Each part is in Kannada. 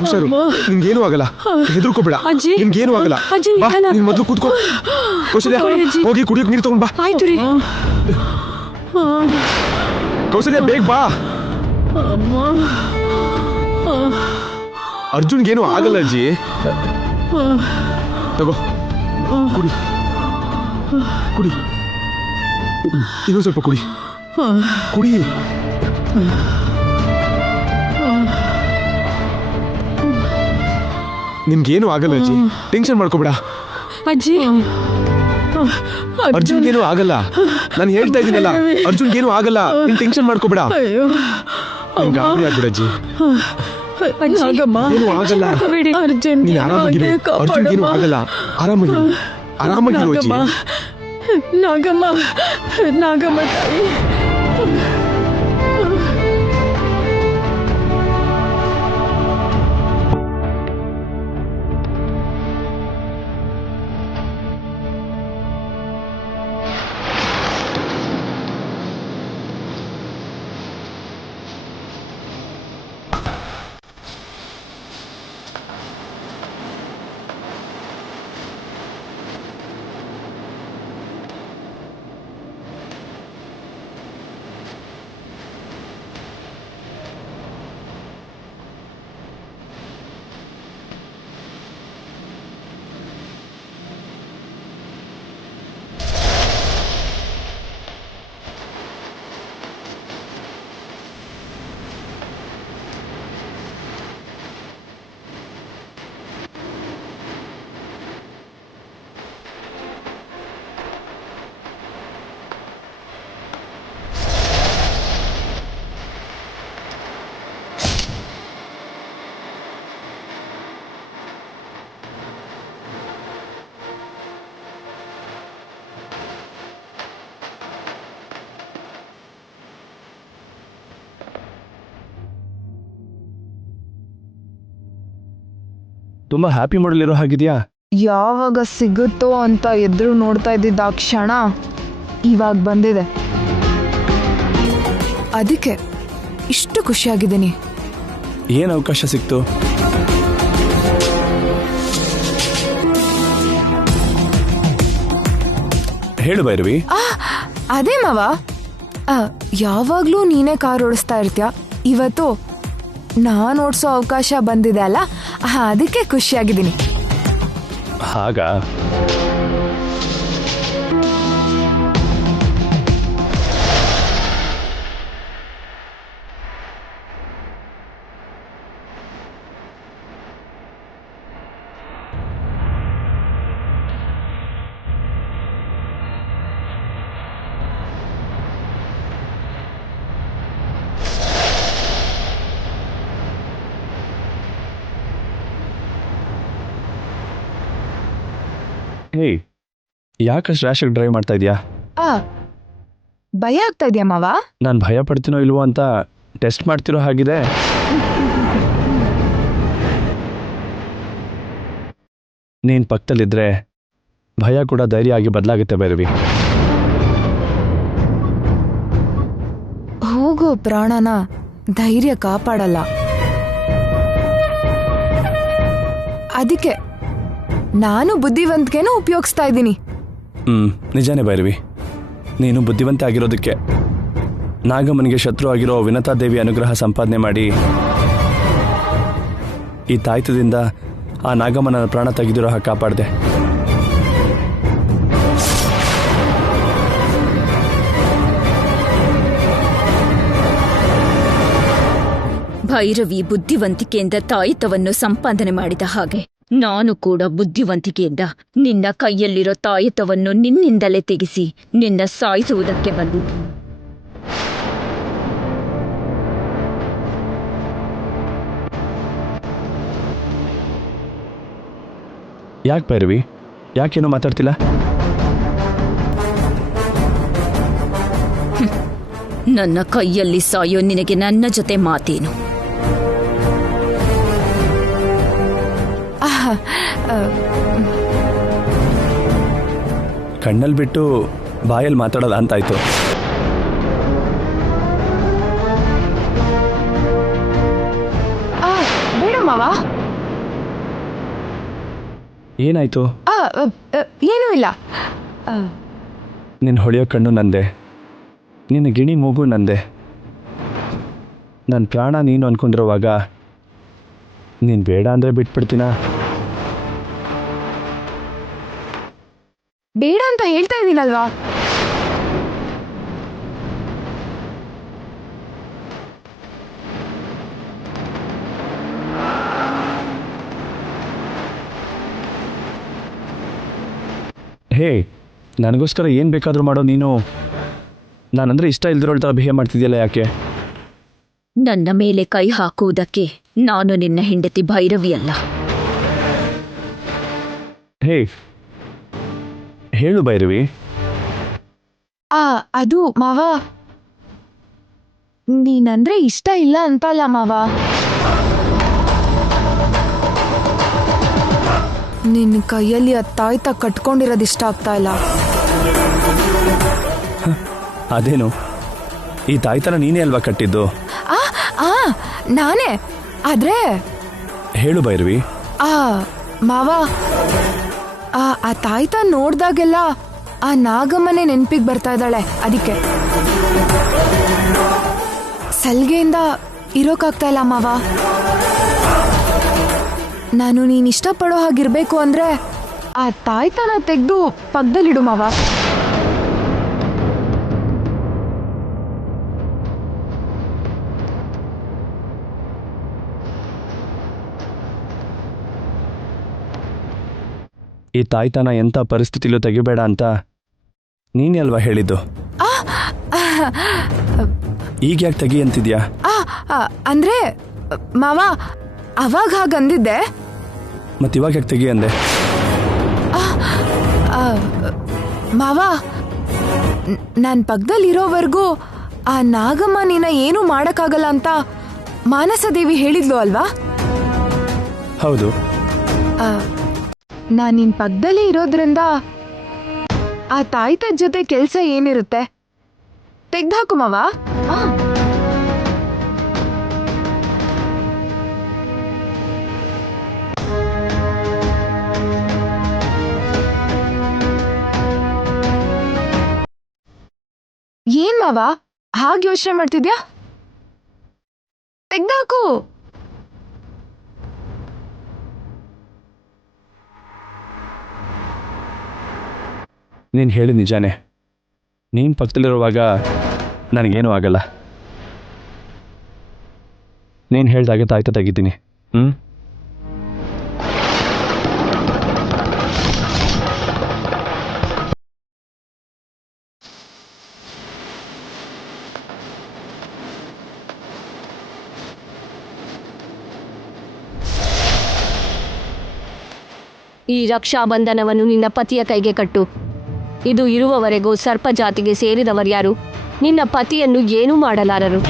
ಹುಷಾರು, ನಿನ್ಗೇನು ಆಗಲ್ಲ, ಹೆದರ್ಕೋಬೇಡ, ನಿನ್ಗೇನು ಆಗಲ್ಲ. ನೀನ್ ಮೊದಲು ಕೂತ್ಕೋ. ಕೌಸಲ್ಯ, ಹೋಗಿ ಕುಡಿಯೋಕೆ ನೀರು ತಗೊಂಡ್ ಬಾ. ಆಯ್ತು ರೀ. ಕೌಸಲ್ಯ, ಬೇಗ ಬಾ. ಅರ್ಜುನ್ಗೇನು ಆಗಲ್ಲ ಅಜ್ಜಿ. ತಗೋ, ಕುಡಿ ಕುಡಿ, ಇನ್ನೊಂದು ಸ್ವಲ್ಪ ಕುಡಿ ಕುಡಿ. ನಿನ್ಗೇನು ಆಗಲ್ಲ ಅಜ್ಜಿ, ಟೆನ್ಷನ್ ಮಾಡ್ಕೋಬೇಡ. ಅಜ್ಜಿ, ಅರ್ಜುನ್ಗೇನು ಆಗಲ್ಲ, ನಾನು ಹೇಳ್ತಾ ಇದ್ದೀನಲ್ಲ, ಅರ್ಜುನ್ಗೇನು ಆಗಲ್ಲ, ನೀನ್ ಟೆನ್ಷನ್ ಮಾಡ್ಕೋಬೇಡ. ಗಾಬರಿ ಆಗ್ಬಿಡ ಅಜ್ಜಿ. ಏನು ಆಗಲ್ಲ, ನೀನ್ ಆರಾಮಾಗಿರು. ಅರ್ಜುನ್ಗೇನು ಆಗಲ್ಲ, ಆರಾಮಾಗಿರು, ಆರಾಮಾಗಿರು ಅಜ್ಜಿ. ನಾಗಮ್ಮ, ನಾಗಮ್ಮ ತಾಯಿ. ತುಂಬಾ ಹ್ಯಾಪಿ ಮಾಡಲಿರೋ ಹಾಗಿದ್ಯಾ? ಯಾವಾಗ ಸಿಗುತ್ತೋ ಅಂತ ಎದುರು ನೋಡ್ತಾ ಇದ್ದಿದ್ದ ಆ ಕ್ಷಣ ಇವಾಗ ಬಂದಿದೆ. ಅದಕ್ಕೆ ಇಷ್ಟು ಖುಷಿಯಾಗಿದ್ದೀನಿ. ಏನು ಅವಕಾಶ ಸಿಕ್ತು? ಹೇಳು ಭೈರವಿ. ಅದೇ ಮಾವ, ಯಾವಾಗ್ಲೂ ನೀನೇ ಕಾರ್ ಓಡಿಸ್ತಾ ಇರ್ತೀಯ, ಇವತ್ತು ನಾನು ಓಡಿಸೋ ಅವಕಾಶ ಬಂದಿದೆ ಅಲ್ಲ, ಅದಕ್ಕೆ ಖುಷಿಯಾಗಿದ್ದೀನಿ. ಹಾಗಾ? ಹೇಯ್, ಯಾಕಷ್ಟು ರ್ಯಾಶಾಗಿ ಡ್ರೈವ್ ಮಾಡ್ತಾ ಇದೀಯಾ? ಭಯ ಆಗ್ತಾ ಇದೆಯಾ ಮಾವ? ನಾನು ಭಯ ಪಡ್ತೀನೋ ಇಲ್ವೋ ಅಂತ ಟೆಸ್ಟ್ ಮಾಡ್ತಿರೋ ಹಾಗಿದೆ. ನೀನು ಪಕ್ಕದಲ್ಲಿದ್ದರೆ ಭಯ ಕೂಡ ಧೈರ್ಯ ಆಗಿ ಬದಲಾಗುತ್ತೆ ಭೈರವಿ. ಹೋಗೋ ಪ್ರಾಣನ ಧೈರ್ಯ ಕಾಪಾಡಲ್ಲ. ಅದಕ್ಕೆ ನಾನು ಬುದ್ಧಿವಂತಿಕೆನ ಉಪಯೋಗಿಸ್ತಾ ಇದ್ದೀನಿ. ನಿಜಾನೇ ಭೈರವಿ, ನೀನು ಬುದ್ಧಿವಂತೆ ಆಗಿರೋದಕ್ಕೆ ನಾಗಮ್ಮನಿಗೆ ಶತ್ರು ಆಗಿರೋ ವಿನತಾ ದೇವಿ ಅನುಗ್ರಹ ಸಂಪಾದನೆ ಮಾಡಿ ಈ ತಾಯ್ತದಿಂದ ಆ ನಾಗಮ್ಮನ ಪ್ರಾಣ ತೆಗೆದಿರೋ ಹಾಗೆ ಕಾಪಾಡಿದೆ. ಭೈರವಿ ಬುದ್ಧಿವಂತಿಕೆಯಿಂದ ತಾಯಿತವನ್ನು ಸಂಪಾದನೆ ಮಾಡಿದ ಹಾಗೆ ನಾನು ಕೂಡ ಬುದ್ಧಿವಂತಿಕೆಯಿಂದ ನಿನ್ನ ಕೈಯಲ್ಲಿರೋ ತಾಯಿತವನ್ನು ನಿನ್ನಿಂದಲೇ ತೆಗೆಸಿ ನಿನ್ನ ಸಾಯಿಸುವುದಕ್ಕೆ ಬಂದಿದ್ದೆ. ಯಾಕೆ ಭೈರವಿ, ಯಾಕೇನೋ ಮಾತಾಡ್ತಿಲ್ಲ? ನನ್ನ ಕೈಯಲ್ಲಿ ಸಾಯೋ ನಿನಗೆ ನನ್ನ ಜೊತೆ ಮಾತೇನು? ಕಣ್ಣಲ್ಲಿ ಬಿಟ್ಟು ಬಾಯಲ್ಲಿ ಮಾತಾಡೋದ ಅಂತಾಯ್ತು. ಬೇಡ ಮಾವ, ಏನಾಯ್ತು? ಆ, ಅ, ಅ, ಏನೂ ಇಲ್ಲ. ಆ, ನಿನ್ನ ಹೊಳೆಯೋ ಕಣ್ಣು ನಂದೆ, ನಿನ್ನ ಗಿಣಿ ಮೂಗು ನಂದೆ. ನನ್ನ ಪ್ರಾಣ ನೀನು ಅನ್ಕೊಂಡಿರುವಾಗ ನೀನು ಬೇಡ ಅಂದರೆ ಬಿಟ್ಬಿಡ್ತೀನಾ? ಬೇಡ ಅಂತ ಹೇಳ್ತಾ ಇದ್ದೀನಲ್ವಾ? ಹೇ, ನನಗೋಸ್ಕರ ಏನು ಬೇಕಾದರೂ ಮಾಡೋ ನೀನು ನಾನಂದರೆ ಇಷ್ಟ ಇಲ್ದಿರೋ ಥರ ಬಿಹೇವ್ ಮಾಡ್ತಿದ್ಯಲ್ಲ, ಯಾಕೆ? ನನ್ನ ಮೇಲೆ ಕೈ ಹಾಕುವುದಕ್ಕೆ ನಾನು ನಿನ್ನ ಹೆಂಡತಿ ಭೈರವಿ ಅಲ್ಲ. ಹೇ, ಹೇಳು ಭೈರವಿ. ಅದು ಮಾವ, ನೀನಂದ್ರೆ ಇಷ್ಟ ಇಲ್ಲ ಅಂತಲ್ಲ ಮಾವ. ನಿನ್ನ ಕೈಯಲ್ಲಿ ಆ ತಾಯ್ತ ಕಟ್ಕೊಂಡಿರೋದು ಇಷ್ಟ ಆಗ್ತಾ ಇಲ್ಲ. ಅದೇನು, ಈ ತಾಯ್ತನ ನೀನೇ ಅಲ್ವಾ ಕಟ್ಟಿದ್ದು? ನಾನೇ. ಆದ್ರೆ ಹೇಳು ಭೈರವಿ. ಮಾವ, ಆ ತಾಯ್ತ ನೋಡ್ದಾಗೆಲ್ಲ ಆ ನಾಗಮ್ಮನೆ ನೆನ್ಪಿಗೆ ಬರ್ತಾ ಇದ್ದಾಳೆ. ಅದಕ್ಕೆ ಸಲ್ಗೆಯಿಂದ ಇರೋಕ್ಕಾಗ್ತಾ ಇಲ್ಲ ಮಾವ. ನಾನು ನೀನ್ ಇಷ್ಟಪಡೋ ಹಾಗಿರ್ಬೇಕು ಅಂದ್ರೆ ಆ ತಾಯ್ತನ ತೆಗೆದು ಪಕ್ಕದಲ್ಲಿಡು ಮಾವ. ಈ ತಾಯ್ತನ ಎಂಥ ಪರಿಸ್ಥಿತಿಲೂ ತೆಗಿಬೇಡ ಅಂತ ನೀನೇ ಅಲ್ವಾ ಹೇಳಿದ್ದು? ಈಗ ಯಾಕೆ ತೆಗಿ ಅಂತಿದ್ಯಾ? ಅಂದ್ರೆ ಮಾವ, ಅವಾಗ ಹಾಗಂದಿದ್ದೆ. ಮತ್ತಿವಾಗ ಯಾಕೆ ತೆಗಿ ಅಂದೆ? ಮಾವ, ನಾನು ಪಕ್ಕದಲ್ಲಿರೋವರೆಗೂ ಆ ನಾಗಮ್ಮ ನೀನ ಏನೂ ಮಾಡಕ್ಕಾಗಲ್ಲ ಅಂತ ಮಾನಸದೇವಿ ಹೇಳಿದ್ಲು ಅಲ್ವಾ? ಹೌದು. ನಾನು ನಿನ್ ಪಕ್ಕದಲ್ಲೇ ಇರೋದ್ರಿಂದ ಆ ತಾಯ್ತ ಜೊತೆ ಕೆಲಸ ಏನಿರುತ್ತೆ ತೆಗ್ದಾಕು ಮಾವ. ಏನ್ ಮಾವ ಹಾಗೆ ಯೋಚನೆ ಮಾಡ್ತಿದ್ಯಾ? ತೆಗ್ದಾಕು. ನೀನು ಹೇಳಿ ನಿಜಾನೇ. ನೀನು ಪಕ್ಕದಲ್ಲಿರುವಾಗ ನನಗೇನೂ ಆಗಲ್ಲ. ನೀನು ಹೇಳ್ದಾಗೆ ತಾಯ್ತ ತೆಗಿತೀನಿ. ಈ ರಕ್ಷಾಬಂಧನವನ್ನು ನಿನ್ನ ಪತಿಯ ಕೈಗೆ ಕಟ್ಟು. ಇದು ಇರುವವರೆಗೂ ಸರ್ಪ ಜಾತಿಗೆ ಸೇರಿದವರ್ಯಾರು ನಿನ್ನ ಪತಿಯನ್ನು ಏನೂ ಮಾಡಲಾರರು.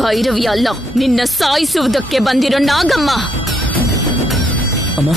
ಭೈರವಿ ಅಲ್ಲ, ನಿನ್ನ ಸಾಯಿಸುವುದಕ್ಕೆ ಬಂದಿರೋ ನಾಗಮ್ಮ. ಅಮ್ಮ,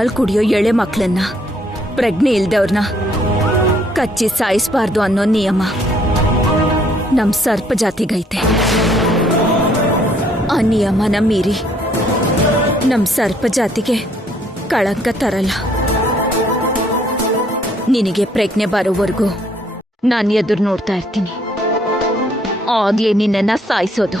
ಹಾಲು ಕುಡಿಯೋ ಎಳೆ ಮಕ್ಕಳನ್ನ ಪ್ರಜ್ಞೆ ಇಲ್ದವ್ರನ್ನ ಕಚ್ಚಿ ಸಾಯಿಸಬಾರ್ದು ಅನ್ನೋ ನಿಯಮ ನಮ್ ಸರ್ಪ ಜಾತಿಗೈತೆ. ಆ ನಿಯಮನ ಮೀರಿ ನಮ್ ಸರ್ಪ ಜಾತಿಗೆ ಕಳಂಕ ತರಲ್ಲ. ನಿನಗೆ ಪ್ರಜ್ಞೆ ಬರೋವರೆಗೂ ನಾನು ಎದುರು ನೋಡ್ತಾ ಇರ್ತೀನಿ. ಆಗ್ಲೇ ನಿನ್ನನ್ನ ಸಾಯಿಸೋದು.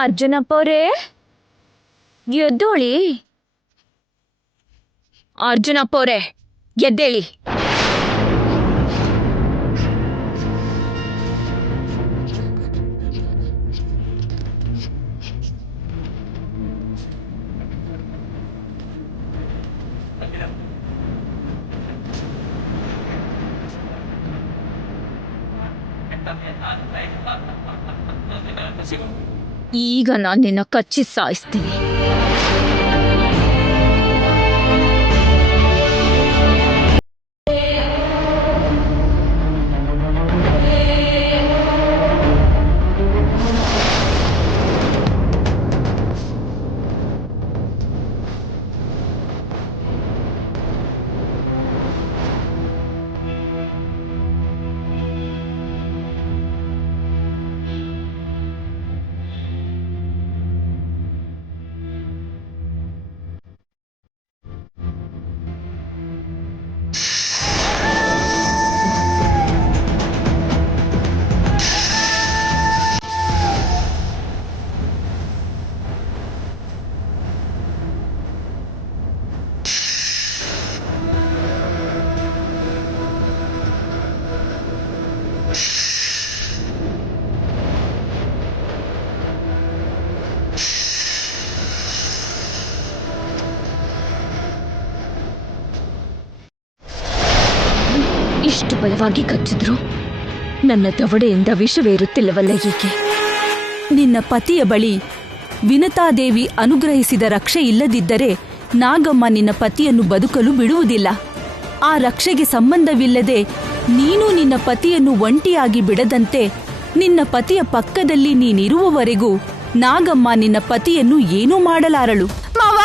ಅರ್ಜುನಪ್ಪವ್ರೇ, ಎದ್ದೋಳಿ. ಅರ್ಜುನಪ್ಪವ್ರೇ, ಎದ್ದೇಳಿ. ಈಗ ನಾನು ನಿನ್ನ ಕಚ್ಚಿ ಸಾಯಿಸ್ತೀನಿ. ಎಷ್ಟು ಬಲವಾಗಿ ಕಚ್ಚಿದ್ರು ನನ್ನ ದವಡೆಯಿಂದ ವಿಷವೇರುತ್ತಿಲ್ಲವಲ್ಲ ಏಕೆ? ನಿನ್ನ ಪತಿಯ ಬಳಿ ವಿನತಾದೇವಿ ಅನುಗ್ರಹಿಸಿದ ರಕ್ಷೆ ಇಲ್ಲದಿದ್ದರೆ ನಾಗಮ್ಮ ನಿನ್ನ ಪತಿಯನ್ನು ಬದುಕಲು ಬಿಡುವುದಿಲ್ಲ. ಆ ರಕ್ಷೆಗೆ ಸಂಬಂಧವಿಲ್ಲದೆ ನೀನು ನಿನ್ನ ಪತಿಯನ್ನು ಒಂಟಿಯಾಗಿ ಬಿಡದಂತೆ ನಿನ್ನ ಪತಿಯ ಪಕ್ಕದಲ್ಲಿ ನೀನಿರುವವರೆಗೂ ನಾಗಮ್ಮ ನಿನ್ನ ಪತಿಯನ್ನು ಏನೂ ಮಾಡಲಾರಳು. ಮಾವ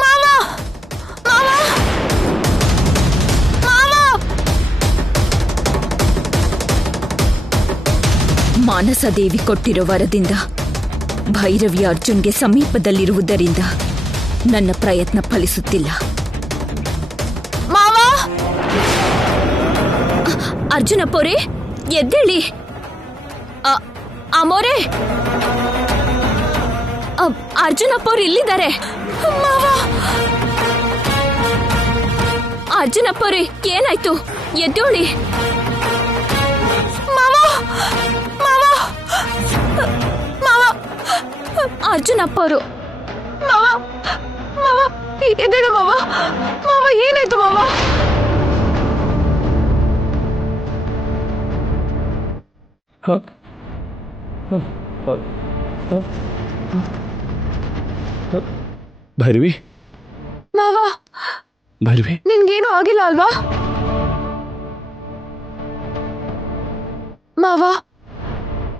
ಮಾವ ಮಾವ ಮಾವ ಮಾನಸದೇವಿ ಕೊಟ್ಟಿರೋ ವರದಿಂದ ಭೈರವಿ ಅರ್ಜುನ್ಗೆ ಸಮೀಪದಲ್ಲಿರುವುದರಿಂದ ನನ್ನ ಪ್ರಯತ್ನ ಫಲಿಸುತ್ತಿಲ್ಲ. ಮಾವ ಅರ್ಜುನಪ್ಪೋರೆ, ಎದ್ದೇಳಿ. ಅಮೋರೆ, ಅರ್ಜುನಪ್ಪವ್ರು ಇಲ್ಲಿದ್ದಾರೆ. ಮಾವ ಅರ್ಜುನಪ್ಪವ್ರೆ, ಏನಾಯ್ತು? ಎದ್ದೇಳಿ. ಮಾವ ಮಾವ ಮಾವ ಅರ್ಜುನಪ್ಪವರು. ಮಾವ ಮಾವ ಎದ್ದೇಳು ಮಾವ. ಮಾವ ಏನಾಯ್ತು ಮಾವ? ಭೈರವಿ, ಮಾವ ಭೈರವಿ, ನಿನ್ಗೇನು ಆಗಿಲ್ಲ ಅಲ್ವಾ? ಮಾವ,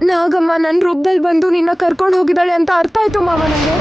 ನಾಗಮ್ಮ ನನ್ನ ರೂಪದಲ್ಲಿ ಬಂದು ನಿನ್ನ ಕರ್ಕೊಂಡು ಹೋಗಿದ್ದಾಳೆ ಅಂತ ಅರ್ಥ ಆಯ್ತು ಮಾವ ನನಗೆ.